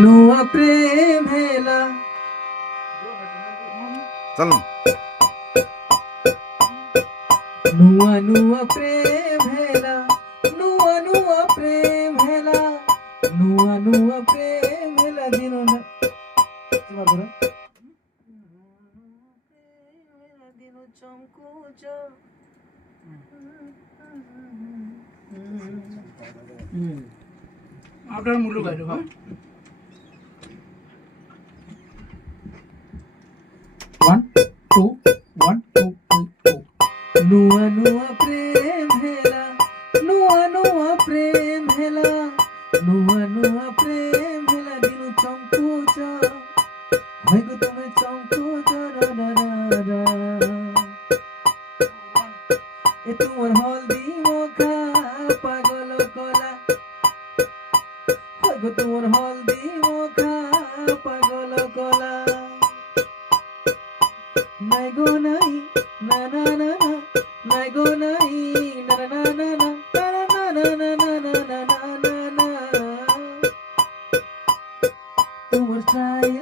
नुआ प्रेम हेला চলুন नुआ नुआ प्रेम हेला नुआ नुआ प्रेम हेला नुआ नुआ प्रेम हेला दिनो ना তোমার ধরো দিনো চমকুচ আপনার মূল্য গাইলো ভাই one two one two three नुआ नुआ प्रेम हेला नुआ नुआ प्रेम हेला नुआ नुआ प्रेम हेला दिनु चमकुच हयगो তুমি চমকুচ রা রা রা রা এ তোমার হলদি মুখা পাগল কলা হয়গো তোমার হলদি মুখা পাগল কলা নাই গো নাই না না না না নাই গো নাই না না না না না না না না না না না না তোমার স্টাইল